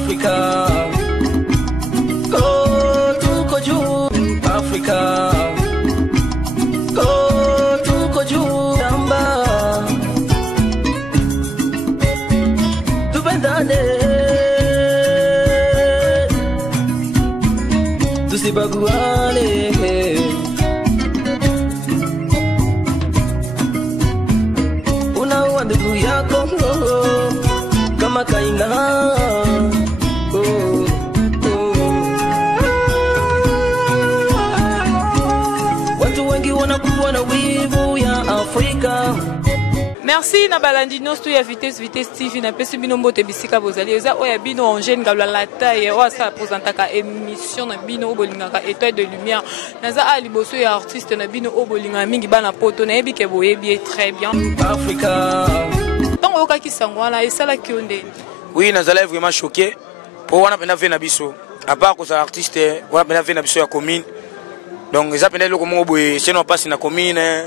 Africa. Oh, tuko juu Africa. Oh, tuko juu Yamba. Tupendane. Tusibaguane. Unaua ndugu yako kama kaina. Watu wengi wanakuwa na wivu ya Afrika. Merci na balandino sto ya Vitesse TV na pesi bino mbote bisika bozali eza oya bino Angèle Ngalwa la taille o sa présentaka émission na bino obolingaka étoile de lumière naza a liboso ya artiste na bino obolinga mingi bana poto na yebi ke boyebi très bien Africa. Donc oka kisangwana esala kionde. Oui, nazala vraiment choqué pour wana pena vena biso à part que ça artiste wana pena vena biso ya commune. Donc eza pena loko mo boye seno passe na commune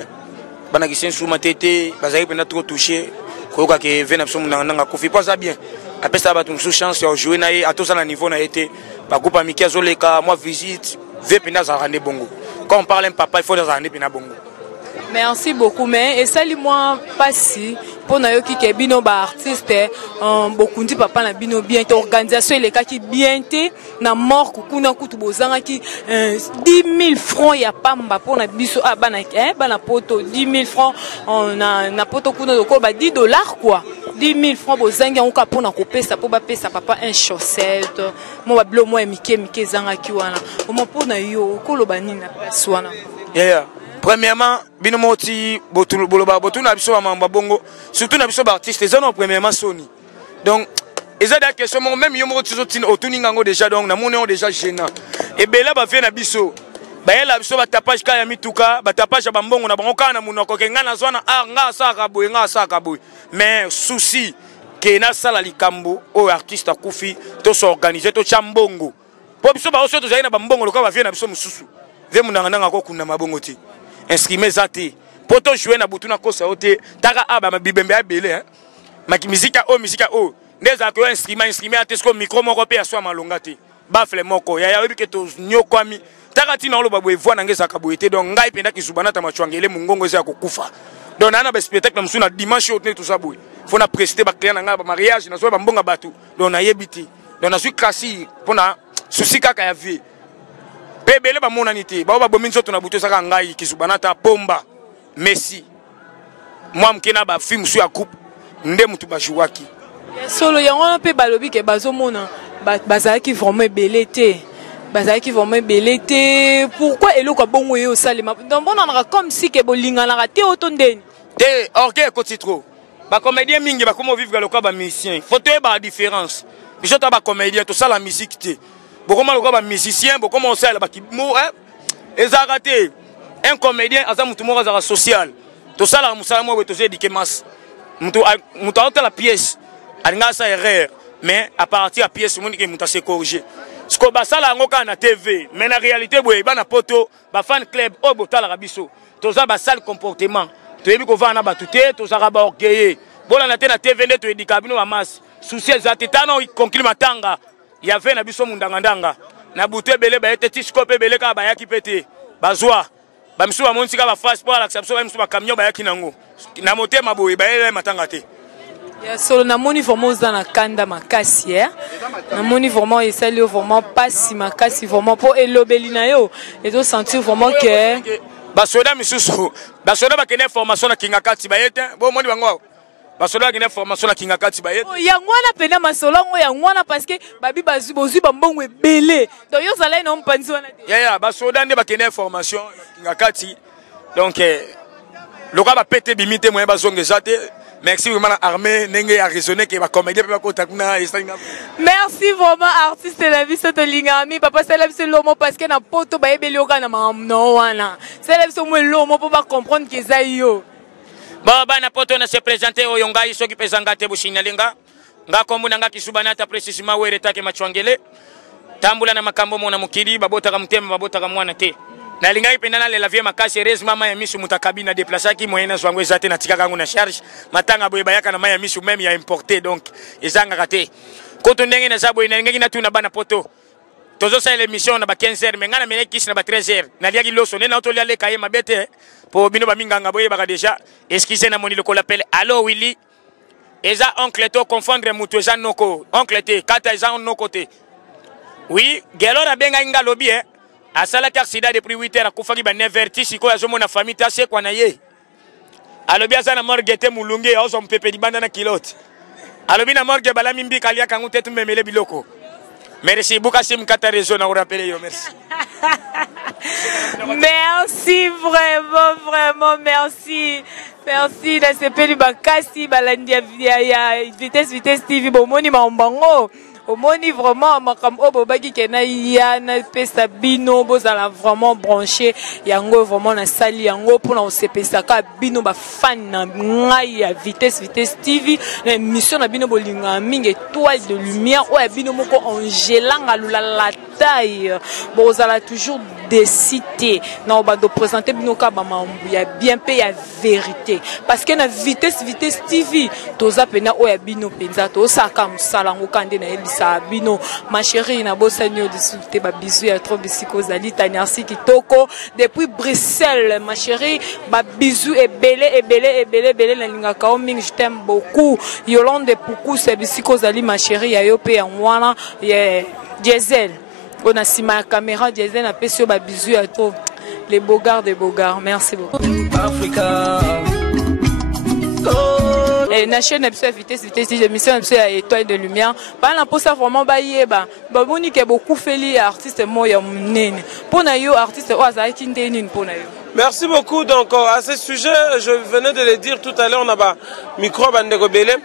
bana ki sensu matete bazali pena trop touché koyoka ke vena biso munanga kofi pas ça bien après ça ba tumsu chance ya jouer na ye atosa na niveau na été ba coupe amiki azoleka moi visite ve pena za rande bongo quand on parle un papa il faut za rande pena bongo. Merci beaucoup mais et sali moi passi pour na yoki ke bino ba artiste beaucoup ndi papa na bino bien te organisation ele kaki bien te na mort kuna kutu bozanga ki 10 000 francs ya pamba pour na biso bana poto 10 000 francs na poto kuna ko ba $10 quoi 10 000 francs bozanga onka pour na kopesa pour ba pesa papa un chaussette mo ba blo mo mike zanga ki wana mo pour na yo ko ba nini na place wana. Yeah. Premièrement, bino moti boloba botu na biso mamba bongo surtout na biso ba artiste zano premièrement soni. Donc eza da question même yo moti zotine otuninga ngo déjà donc na moni on déjà gênant. Et bela ba fait na biso. Ba yela biso ba tapage ka ya mituka, ba tapage ba mbongo na bango kana munoko ke ngana zwana nga saka boy. Mais souci ke na sala likambo o artiste akufi to s'organiser to chambongo. Po biso ba oso to zaina ba mbongo loka ba fait na biso mususu. Ve munanga nanga ko kuna mabongo ti. Inscrime zate poto jouer na butu na kosa ote taka aba mabibembe abele hein maki musique o ndeza ko inscrime atesko micro moko pe aswa malonga te bafle moko ya yebi ke to nyokwami taka tina lo babwe voix na ngeza kaboete donc ngai penda kisubana ta machwangele mungongo za kokufa donc na ba spectacle na msuna dimanche ote tout ça boy faut na prester ba client nga ba mariage na so ba mbonga batu donc na yebiti donc na suis kasi pona souci kaka ya vie bebele ba monanité ba bomi nzoto na buto saka ngai kisubanata pomba Messi moi mkena ba film sur ya groupe nde mutu ba jouaki solo yango pe balobi ke bazomona bazaki vraiment belete pourquoi eloko bongo yo salima donc on a comme si ke bolinga na te otondeni te orgueil côté trop ba comédien mingi ba comment vivre le quoi ba musicien faut te ba différence biso ta ba comédien to ça la musique te beaucoup mal ba musicien beaucoup on sait ba ki mo ezarate un comédien aza mutu mo za social to ça la musala mo to éduquer masse mutu autre la pièce alinga sa erreur mais à partir à pièce monde qui muta se corriger ce que ba sala ngo ka na TV mais na réalité boye ba na poto ba fan club o botala rabiso to za ba sale comportement to yebi ko va na batute to za ba orgueil bola na te na TV nde to éduquer bino ba masse souci ezate tano conclure matanga ya ve na biso mundangandanga na butu belé ba ete tiscope belé ka ba yaki pété bazwa ba misu ba montika ba face pour la acception ba misu ba camion ba yaki nango na motema boye ba ele matanga te ya solo na moni vraiment za na kanda makasi na moni vraiment esali vraiment pasi makasi vraiment pour elobeli na yo et to sentir vraiment que ba soda misusu ba soda ba kene formation na kinga kati ba yete bo moni bango basola kene formation na kinga kati ba yete yangwana pena masolongo yangwana parce que babi bazu bozu ba mbongo ebele donc yo zala ina mpanzi wana te ya basoda nde ba kene formation na kinga kati donc loka ba pété bimite moyen bazonge zate merci vraiment la armée nenge a raisonné que ba comédien pe ba kotakuna esinga merci vraiment artiste la vie de lingami papa c'est la vie lomo parce que na poto ba ebeli oka na no wana c'est la vie mo lomo pour pas comprendre que ça yo baba na poto na se présenter oyo ngai soki pezanga te bushinyalinga ngako nga kisubanata precisement were take machwangele tambula na makambo mona mukidi babota ka mtema babota ka mwana te na lingai pendana le lavie makasi erezi mama ya misu mutakabina déplacer moyena zwangwe zate na tika kangu na charge matanga boye bayaka na maya misu même ya importé donc ezanga raté koto ndenge na zabo ina ngaki na tuna bana poto tozo sa l'émission na ba 15h mais ngana mele kisi na ba 13h na liaki loso ne na to liale kaye mabete po bino ba minganga boye baka déjà excusez na moni le ko l'appelle allo Willy eza oncle to confondre mutu eza noko oncle te kata eza noko te oui gelo na benga inga lobi asala accident depuis 8h akufaki ba 9h tisi ko azomo na famille ta se kwa na ye alobi azana morgue te mulunge ozo mpepe di banda na kilote alobi na morgue bala mimbi kalia kangu te tumemele biloko. Merci beaucoup, Sim Kata Réseau, on rappelle yo, merci. Merci vraiment, merci. Merci, la CP Bakasi, Balandia, Vitesse TV, Bomoni, Mambango. Au moni vraiment makam obobaki kena yana pesa bino bozala vraiment branché yango vraiment na sali yango pour na sepesa ka bino ba fan na ngai ya Vitesse TV na émission na bino bolinga mingi étoile de lumière o ya bino moko angelanga lula la taille bozala toujours des cités na obando présenter bino ka ba mambu ya bien pe ya vérité parce que na Vitesse TV toza pena o ya bino penza to saka musala ngokande na Sabino, ma chérie, na bosanyo de souté, ba bisous à trop bisiko zali, tanyarsi kitoko, depuis Bruxelles, ma chérie, ba bisous et belé, la linga kaoming, je t'aime beaucoup, Yolande Poukou, c'est bisiko zali, ma chérie, yayope, yamwana, diesel, on a si ma caméra, diesel, a pesé ba bisous à trop, les beaux gars, merci beaucoup. Africa. Na chaîne Vitesse émission étoile de lumière par la pour ça vraiment bayeba baboni ke beaucoup feli artiste moya munene pona yo artiste oza kindeni pona yo. Merci beaucoup. Donc à ce sujet, je venais de le dire tout à l'heure, on a ba micro bandeko belé.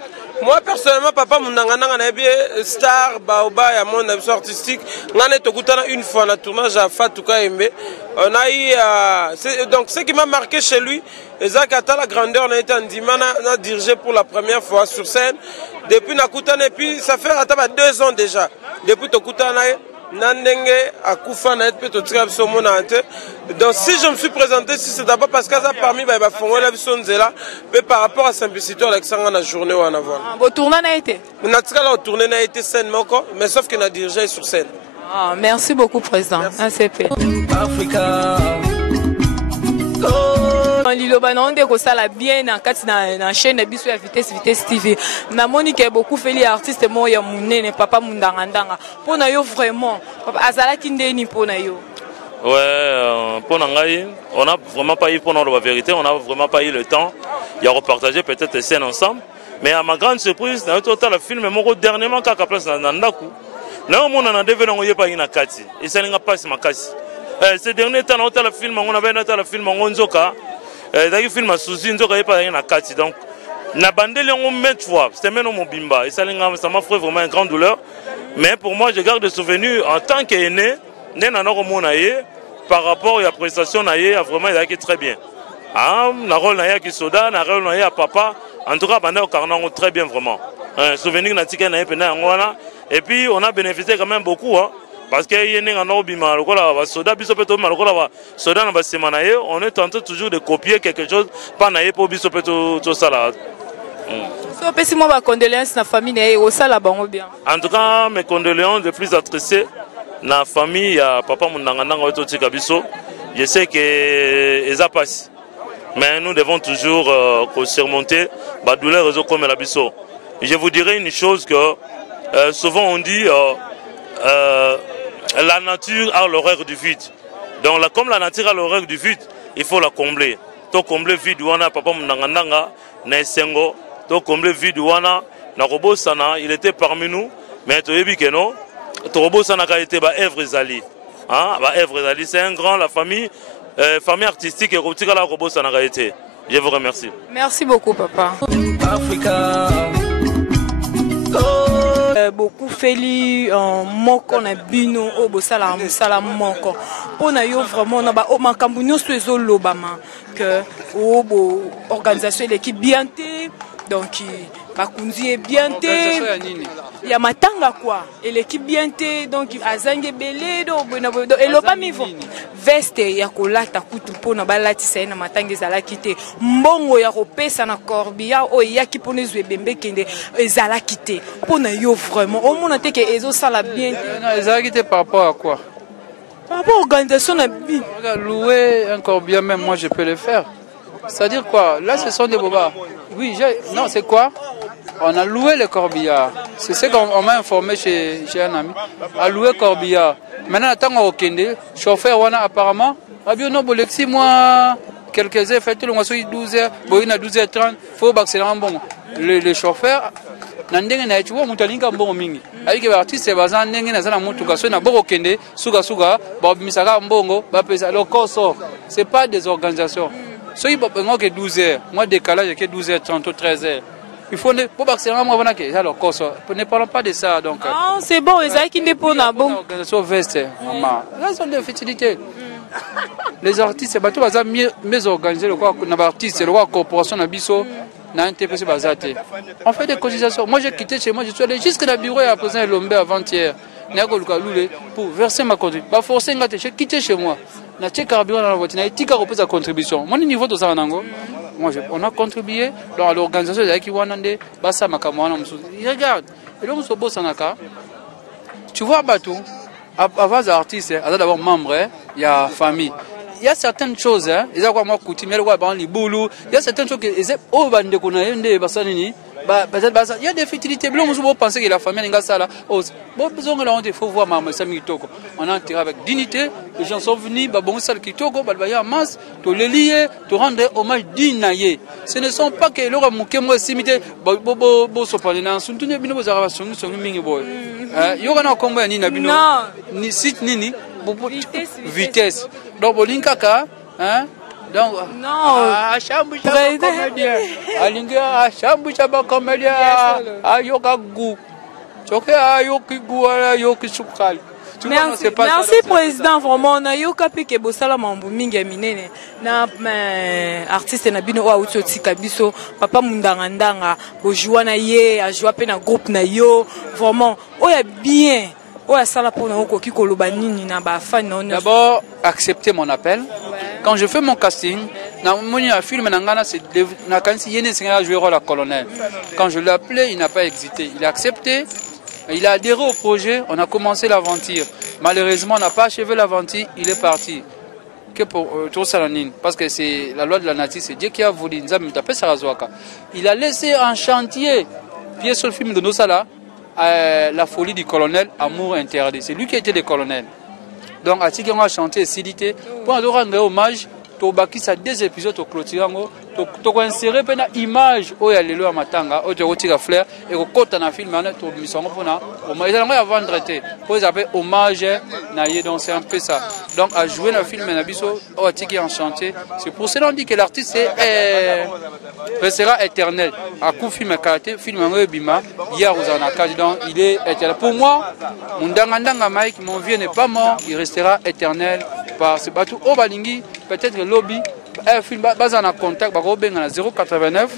Moi personnellement papa mundangana na bien star baoba ya mon artistique ngane tokutana une fois na tournage à Fatuka Embe. On a eu donc ce qui m'a marqué chez lui, Ezak Ata la grandeur on a été en Dimana, on a dirigé pour la première fois sur scène depuis nakutana et puis ça fait 2 ans déjà depuis tokutana Nandenge akufa na et to tika biso mona ante. Donc si je me suis présenté ici c'est d'abord parce que ça parmi ba fongola biso nzela mais par rapport à simplicité Alexandre na journée ou en avant. Bo tourner na été. Na tika la tourner na été scène moko mais sauf que na dirigé sur scène. Ah merci beaucoup président. ACP. Africa. Liloba na onde ko sala bien na kati na chaîne biso ya Vitesse TV. Na moni ke beaucoup feli artiste mo ya munene papa mundangandanga. Pona yo vraiment papa azala kindeni pona yo. Ouais, pour Nangaï, on n'a vraiment pas eu pour nous la vérité, on n'a vraiment pas eu le temps. Il y a repartagé peut-être les scènes ensemble. Mais à ma grande surprise, dans le film, mon dernièrement qu'à place dans Ndaku, là on a devenu on y pas une kati. Et ça n'a pas ma kasi. Ces derniers temps, on a le film, on avait noté le film en Nzoka. D'ailleurs, film à Suzy Nzoka y pas une kati. Donc, na bandé on met fois, c'était même mon bimba. Et ça m'a fait vraiment une grande douleur. Mais pour moi, je garde des souvenirs en tant qu'aîné. Par rapport à la prestation, vraiment il a très bien. Na rôle qui soda, na rôle à papa. En tout cas, on très bien vraiment. Souvenir et puis on a bénéficié quand même beaucoup, parce que on est tenté toujours de copier quelque chose, pas pour tout ça. En tout cas, mes condoléances les plus adressées. Na famille ya papa mundangandanga ototi kabiso, je sais que ça passe, mais nous devons toujours surmonter la douleur comme la biso. Je vous dirais une chose que souvent on dit la nature a l'horreur du vide. Donc là, comme la nature a l'horreur du vide, il faut la combler. To combler vide wana papa mundangandanga na esengo, to combler vide wana na robosana, il était parmi nous, mais to yebi que non. Torobo Sanaka était Evre Zali. Evre Zali, c'est un grand, la famille artistique et Rotika la Robo Sanaka était. Je vous remercie. Merci beaucoup, papa. Africa. Beaucoup feli moko na bino obo sala moko. Pona yo vraiment na ba o makambu nyoso ezolobama que obo organisation l'équipe bien té donc bakundi bien te ya matanga quoi et l'équipe bien te donc azange belé do et lo pas mi veste ya kolata kutu pona balatisa na matanga ezalaki te mbongo ya kopesa na corbia o yaki pona zwe bembe kende ezalaki te pona yo vraiment au monde te que ezo sala bien non ezalaki te par rapport à quoi? Par rapport à l'organisation de vie. Louer un corbillard, même moi je peux le faire. C'est-à-dire quoi? Là ce sont des bobas. Oui, non, c'est quoi? On a loué le corbillard. C'est ce qu'on m'a informé chez un ami. A loué le corbillard. Maintenant, attends au Kende, chauffeur, apparemment, non, Bolexi, moi, quelques heures, fait tout le mois, 12h, il a 12h30, il faut que bon. Le chauffeur, nandenge na echuwa mutalinga mbongo mingi ayike ba artiste baza ndenge na zana mutu kaso na boko kende suka ba misaka mbongo ba pesa le koso c'est pas des organisations so ibo pengo ke 12h moi décalage ke 12h30 13h il faut ne pour accélérer moi wana ke ça le koso ne parlons pas de ça donc ah c'est bon ça qui dépend na bon organisation veste maman là sont des futilités les artistes bato baza mieux organisés le quoi na ba artiste le quoi corporation na biso. On fait des cotisations. Moi j'ai quitté chez moi, je suis allé jusqu'à la bureau et à présent Lombe avant-hier. Pour verser ma contribution. J'ai quitté chez moi. J'ai carburant dans la voiture, j'ai tika repose la contribution. Mon niveau de ça on a contribué dans l'organisation de Akiwanande, Bassa Makamwana. Regarde, et donc ce beau Sanaka, tu vois Batou, avant les artistes, d'abord membre, il y a famille. Il y a certaines choses, hein, il y a certaines choses que il y a des futilités. Vous pensez que la famille n'est pas ça là. Il faut voir maman Sami Kitoko. On a enterré avec dignité. Les gens sont venus, bon ça Kitoko, balbaya masse, to les lier, to rendre hommage digne. Ce ne sont pas que l'on mouké moi simité, bo sopalina, sont tous les bino observations, sont mingi boy. Il y aura combien ni nabino, ni site ni vitesse. Donc bolinkaka, hein. Donc, non, merci président vraiment na yo kapi ke bosala mambo mingi minene na artiste na bino wa uti kabiso papa mundanga ndanga bojua na ye a joa pe na groupe na yo vraiment oya bien oya sala pour na ko ki koloba nini na ba fan na. D'abord accepter mon appel. Quand je fais mon casting, dans mon film, c'est jouer la colonel. Quand je l'ai appelé, il n'a pas hésité. Il a accepté, il a adhéré au projet, on a commencé l'aventure. Malheureusement, on n'a pas achevé l'aventure, il est parti. Que pour parce que c'est la loi de la nature, c'est Dieu qui a voulu. Il a laissé en chantier, pied sur le film de Nosala, la folie du colonel, amour interdit. C'est lui qui était le colonel. Donc, à ce qu'on a chanté Sidité, pour rendre hommage, tu as 2 épisodes au clôturango, tu as inséré une image où il y a le matanga, où tu as tiré fleur, et au côté d'un film, tu as mis son hommage. Ils ont vendredi, pour les appeler hommage, donc c'est un peu ça. Donc, à jouer dans le film, on a tiré en chantier. C'est pour cela qu'on dit que l'artiste restera éternel. À coup, film karaté, film bima, hier aux anakaj, donc il est éternel. Pour moi, mon dangandanga Mike, mon vieux n'est pas mort, il restera éternel. Par ce bateau au Balingi, peut-être le lobby, un film basé en contact, 089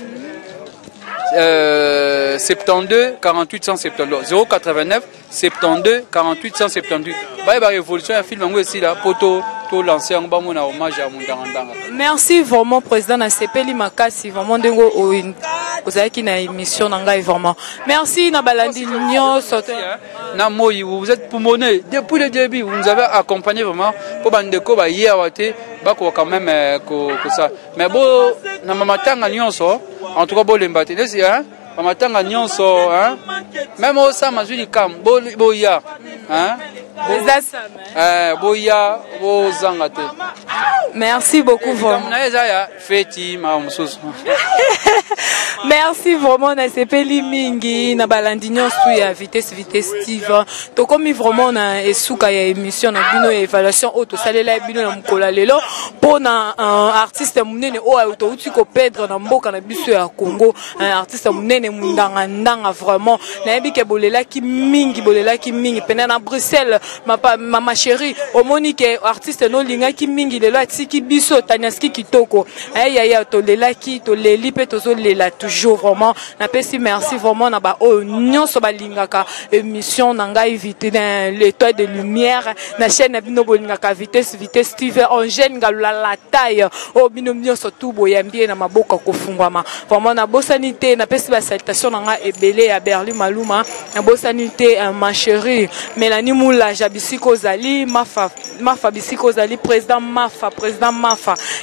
72 48 172 089 72 48 172. Bah évolution un film aussi là poto tout lancé en bas mon hommage à Mundangandanga. Merci vraiment président na sepeli makasi vraiment ndengo ozaki na émission nanga vraiment. Merci na balandi nyonso na moyi vous êtes poumonné depuis le début vous nous avez accompagné vraiment pour bandeko ba yawate ba ko quand même que ça mais bon na mamatanga nyonso en tout cas bo lembate hein mamatanga nyonso hein même au sa mazuli kam bo ya hein boya bo zangate. Merci beaucoup vraiment. Merci vraiment na sepeli mingi na balandinyo su ya vitesse Steve. To komi vraiment na esuka ya émission na bino évaluation auto salela bino na mukola lelo pona artiste munene o auto uti ko perdre na mboka na biso ya Congo un artiste munene mundanga ndanga vraiment nayebi ke bolelaki mingi pena na Bruxelles ma chérie omoni ke artiste no lingaki mingi lelo atiki biso Tanyaski kitoko ya tolelaki toleli pe tozolela toujours vraiment na pesi merci vraiment na ba o nyonso balingaka émission na ngai invité dans l'étoile de lumière na chaîne na bino bolingaka vitesse Steve Angèle ngalula la taille o bino nyonso tout boyambie na maboka kofungwama vraiment na bosanité na pesi ba salutation na nga ebele ya Berlin Maluma na bosanité ma chérie Mélanie Moula Jabisiko Zali Mafa Bisiko Zali président Mafa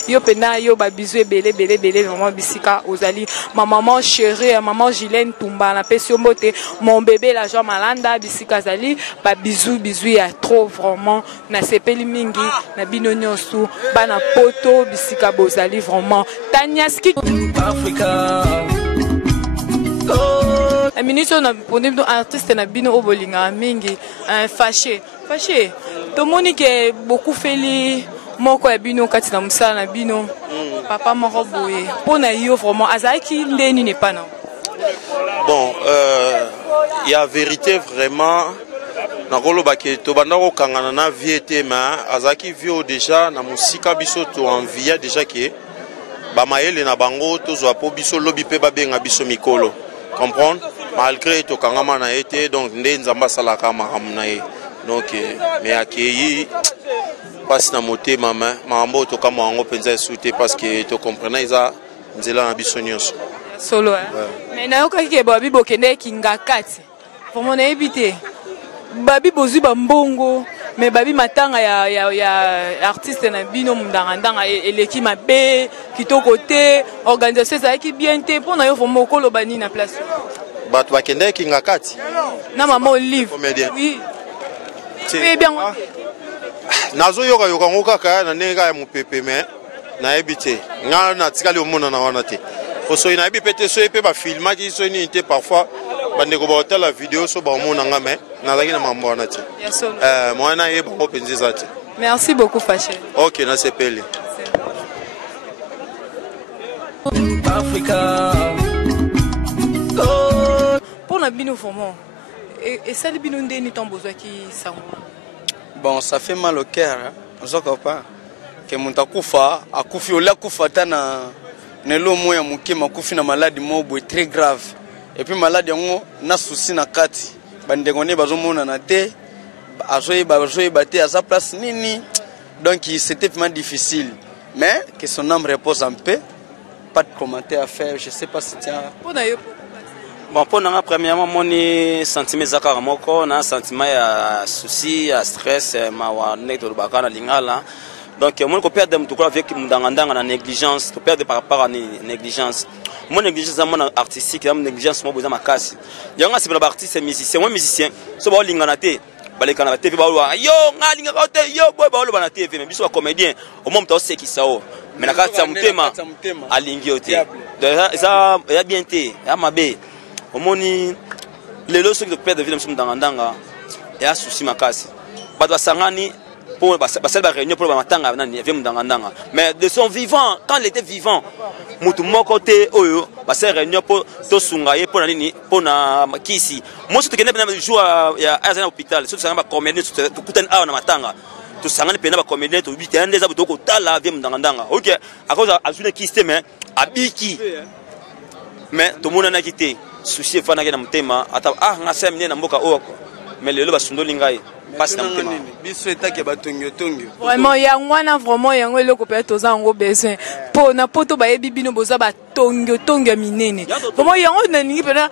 yo pena yo ba bizu ebele vraiment bisika ozali ma maman chérie maman Gilène Tumba na pesi mbote mon bébé la Jean Malanda bisika Zali ba bizu ya trop vraiment na sepeli mingi na bino nyonso bana poto bisika bozali vraiment Tanyaski Africa. La ministre na poni artiste na bino obolinga mingi fâché to moni ke beaucoup feli moko ya bino kati na musala na bino papa moko boye pona yo vraiment azaki ndeni ne pas non. Bon il y a vérité vraiment na koloba ke to banda ko kangana na viete ma azaki vio déjà na musika biso to envia déjà ke ba maele na bango to zo po biso lobi pe ba benga biso mikolo comprendre malgré to kangama na été donc nde nzamba salaka makambo na ye donc mais akei passe na motema mambo to kama wango penza esute parce que to comprendre isa nzela na biso nyonso solo mais na yoka ke babi bokende kinga kati vraiment na ebité babi bozu ba mbongo mais babi matanga ya artiste na bino mundanga eleki mabe kitoko te organisation ça qui bien te pona yo vraiment koloba ni na place bato bakende kinga kati na maman Olive oui c'est bien nazo yoka ngo kaka na nenga ya mupepe mais na ebité nga na tikali omona na wana te poso ina ebi pete so epe ba filma ki so ni te parfois bande ko ba hotel la vidéo so ba omona nga mais na zaki na mambo wana te moi na ye ba penzi za te. Merci beaucoup Fâché. OK na sepeli Africa. Pour na bino vraiment et ça le bino ndeni tombozo ki sango. Bon, ça fait mal au cœur, hein. On s'en pas. Que mon takufa, akufi ola kufa tana nelo moya mukima kufi na maladie mobo très grave. Et puis maladie ngo na souci na kati. Bande ngone bazomona na te, azoyi baté à sa place nini. Donc c'était vraiment difficile. Mais que son âme repose en paix. Pas de commentaire à faire, je sais pas si tiens. Bon, pour nous, premièrement, mon sentiment zakara moko, na sentiment ya souci, ya stress, ma wa nekto bakana lingala. Donc, mon ko perdre mutuko avec mundangandanga na négligence, ko perdre par rapport à négligence. Mon négligence mon artistique, mon négligence mo boza makasi. Yanga c'est ba artiste musicien, moi musicien, so ba lingana te, ba le kana TV ba wa yo ngalinga ka te yo boy ba lo ba na TV, mais biso ba comédien, au moment to seki sao. Mais na kati ya mutema alingi ote. Donc ça ya bien te, ya mabe. Omoni lelo soki to perdre ville mundangandanga ya souci makasi. Ba do sangani pour basel ba réunion pour ba matanga na vie mundangandanga. Mais de son vivant, quand il était vivant, mutu moko te oyo basel réunion pour to sungaye pour na nini pour na kisi. Moi soki kende na jour ya azana hôpital, soki sanga ba comédien to kutana awa na matanga. To sangani pena ba comédien to bitende za butoko tala vie mundangandanga. OK, à cause azune kiste mais abiki. Mais to mona na kité. Souci fana ke na mutema ata ngasa mine na mboka oko mais lelo basundoli ngai passe na mutema biso etake batongyo vraiment yangwana vraiment yango eloko pe toza ngo besoin po na poto ba yebi bino boza ba tongyo minene vraiment yango na ningi pena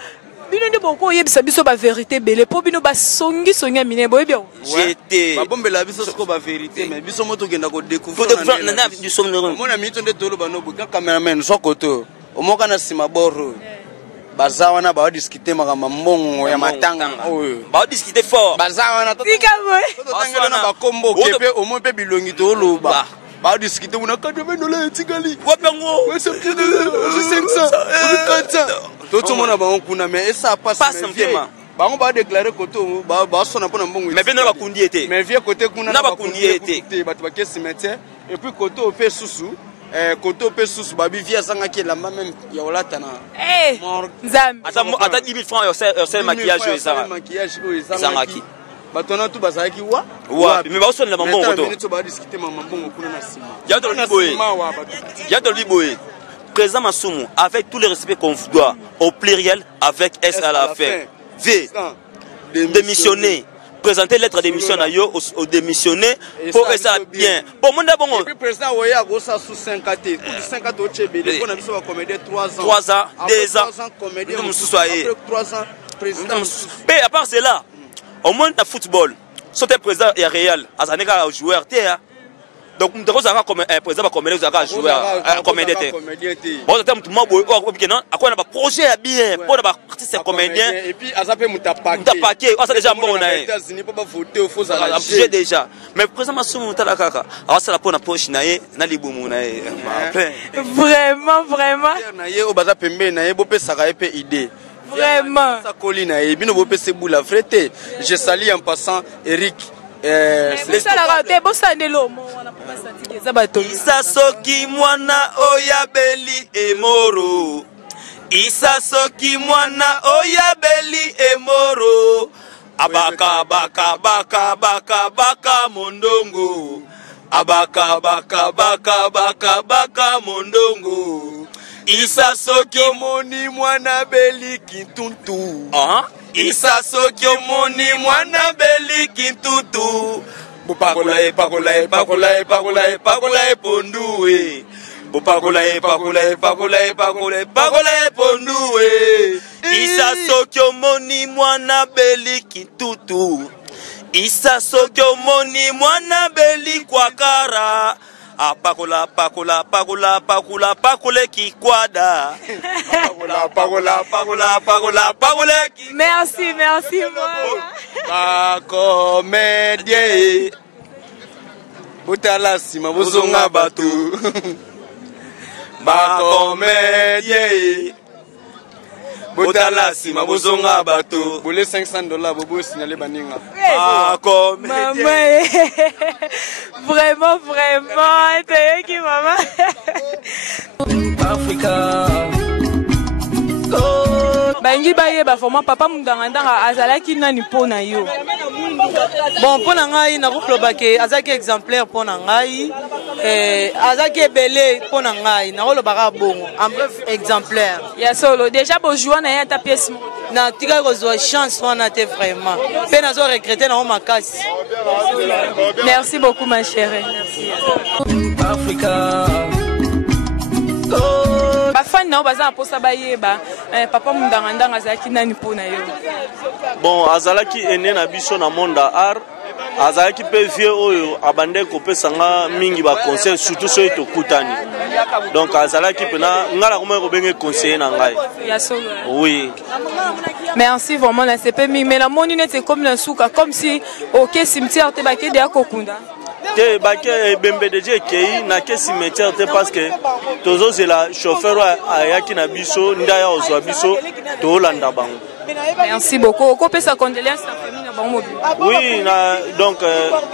bino ndi boko yebisa biso ba vérité belé po bino ba songi minene boyebi j'étais ba bombela biso soko ba vérité mais biso moto kenda ko découvrir na du somno mona mito nde tolo bano buka cameraman sokoto omoka na sima boro bazawana ba discuter makama mbongo ya matanga oyo ba discuter fort bazawana tika boy totangela na bakombo kepe au moins pe bilongi to loba ba discuter una ka deveno le tikali wapango ouais c'est 500 400 tout monde ba kuna mais ça passe mtema bango ba déclarer koto ba sona pona mbongo mais beno ba kundi été mais vie côté kuna na ba kundi été ba to ba cimetière et puis koto fait susu koto pe susu babi via sanga ki la même ya olata na Nzambe ata 10 000 francs yo maquillage yo ezanga maquillage yo ezanga ki batona tu bazaki wa mais ba osona maman koto to ba discuter maman bongo kuna na sima ya to liboye présent Masumu avec tout le respect qu'on vous doit au pluriel avec S à la fin V démissionner présenter lettre de démission à yo au démissionner pour que ça bien pour mon bon et puis président Oya go ça sous 5 ans 5 ans au Tchébélé on a besoin de comédie 3 ans 3 ans 2 ans comédie comme soyez 3 ans président mais à part cela au moins dans football sauter président et Real azaneka joueur terre donc nous devons avoir comme un président comme les joueurs comédien bon terme tout monde ok non à quoi on a projet bien pour avoir artiste comédien et puis azape mutapake ça déjà bon na États-Unis pas voter au faux j'ai déjà mais président Masumu mutala kaka alors ça la pona poche na ye na libumu na ye vraiment na ye o baza pembe na ye bo pe saka pe idée vraiment ça colline et bino bo pe se boula frete je salue en passant Eric Isa soki mwana oyabeli emoro Isa soki mwana oyabeli emoro Abaka baka baka baka baka mondongo Abaka baka baka baka baka mondongo Isa soki moni mwana beli kintuntu Isa soki moni mwana beli kintutu Bupakola e pakola e pakola e pakola e pakola e pondue Bupakola e pakola e pakola e pakola e pakola e pondue Isa soki moni mwana beli kintutu Isa soki moni mwana beli kwakara Pakola pakola pakola pakola pakola ki kwada pakola pakola pakola pakola ki merci ba comédien butala sima bozonga batu ba comédien botala sima bozonga bato bole $500 bobo signaler baninga maman vraiment t'es qui maman Africa bangi baye ba forma papa mundanga azalaki nani pona yo bon pona ngai na koploba ke azaki exemplaire pona ngai azaki belé pona ngai na kolobaka bongo en bref exemplaire ya solo déjà bo jouer na ya ta pièce na tika kozwa chance wana te vraiment pe nazo regretter na makasi merci beaucoup ma chérie Africa bafani nao baza mposa bayeba papa mundanga azalaki nani mpona yo bon azalaki ene na biso na monde art azalaki pe vieux oyo abande kopesanga mingi ba conseil surtout soyo tokutani donc azalaki pena ngala komwe kobenge conseiller na ngai ya solo oui merci vraiment na sepe mi mais la moni nete comme na suka comme si OK cimetière te bakede ya kokunda te bake bembe deje kei na ke cimetière te parce que tozo zela chauffeur ayaki na biso ndaya ozwa biso to landa bango. Merci beaucoup. Ko pesa condoléances na famille na bango mobile. Oui, donc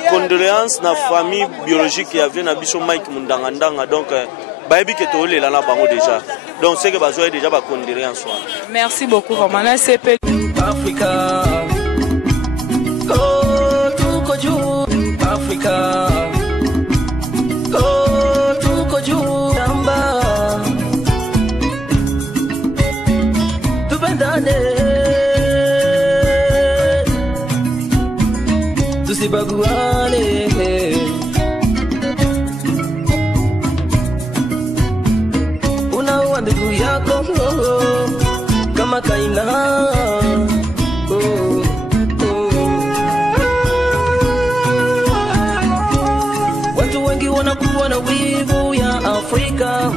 condoléances na famille biologique ya vient na biso Mike Mundangandanga donc bayebi ke to lela na bango déjà. Donc c'est que bazo déjà ba condoléances. Merci beaucoup vraiment. Na CP Africa. Oh, tuko juu Africa. Oh, tuko juu tamba. Tupendane. Tusibaguane. Unaua ndugu yako kama kaina. Watu wengi wanakuwa na wivu ya Afrika.